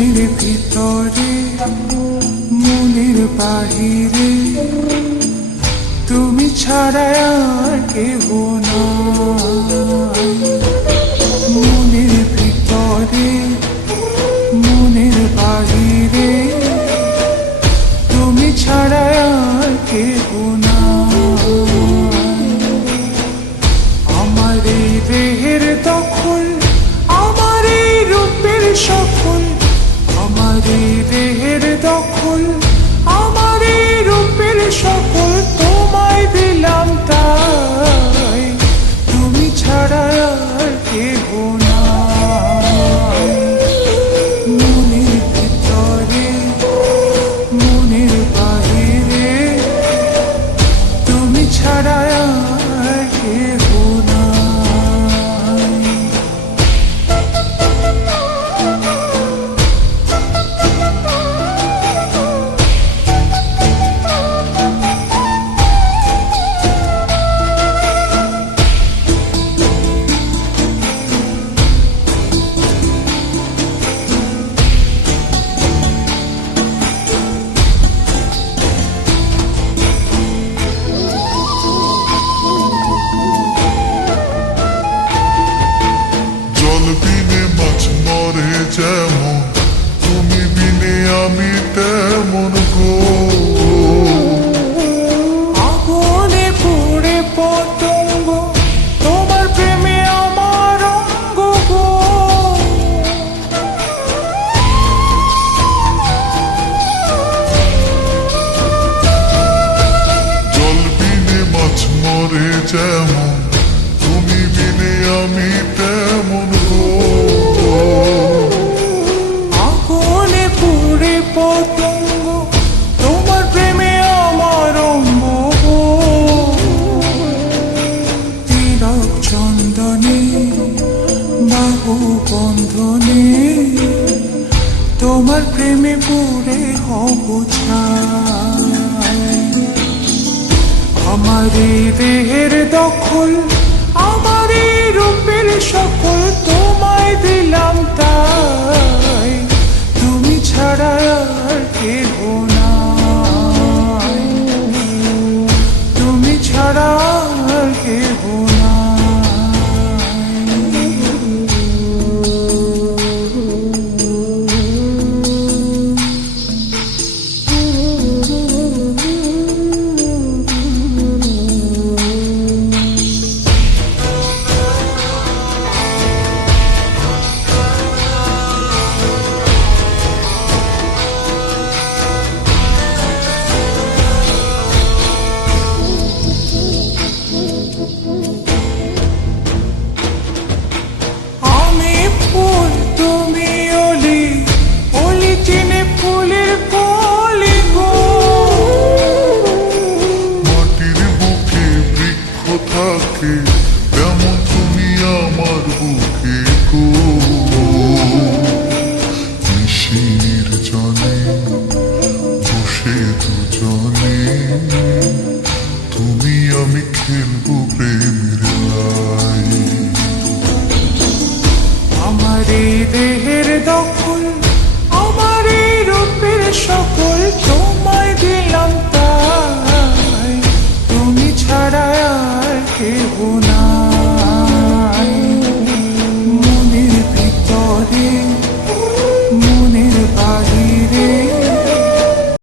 মনের ভিতরে মনের বাহিরে তুমি ছাড়া আর কেহ নাই। মনের ভিতরে মনের বাহিরে তুমি ছাড়া আর কেহ নাই। আমার এই দেহের দখল, আমার এই রূপের সকল, আমার এই দেহের দখল, আমার এই রূপের সকল তোমায় দিলাম তাই, তুমি ছাড়া আর কেহ নাই। মনের ভিতরে মনের বাহিরে তুমি ছাড়া আর কেহ নাই। জল বিনে মাছ মরে যেমন, তুমি বিনে আমি তেমন গো। আগুনে পুড়ে পতঙ্গ, তোমার প্রেমে আমার অঙ্গ গো। জল বিনে মাছ মরে যেমন, তুমি বিনে আমি তেমন গো। আগুনে পুড়ে পতঙ্গ, তোমার প্রেমে আমার অঙ্গ গো। তিলক চন্দনে বাহু বন্ধনে তোমার প্রেমে পুড়ে হব ছাই। আমার এই দেহের দখল, আমার এই রূপের সকল তোমায় দিলাম তাই, তুমি ছাড়া আর কেহ নাই, তুমি ছাড়া আর কেহ নাই। আমি ফুল তুমি অলি, অলি চিনে ফুলের কলি গো। মাটির বুকে বৃক্ষ থাকে, তেমন তুমি আমার বুকে গো। নিশির জনে বসে দুজনে, তুমি আমি খেলবো প্রেমের লাই। আমার এই দেহের দখল, আমার এই রূপের সকল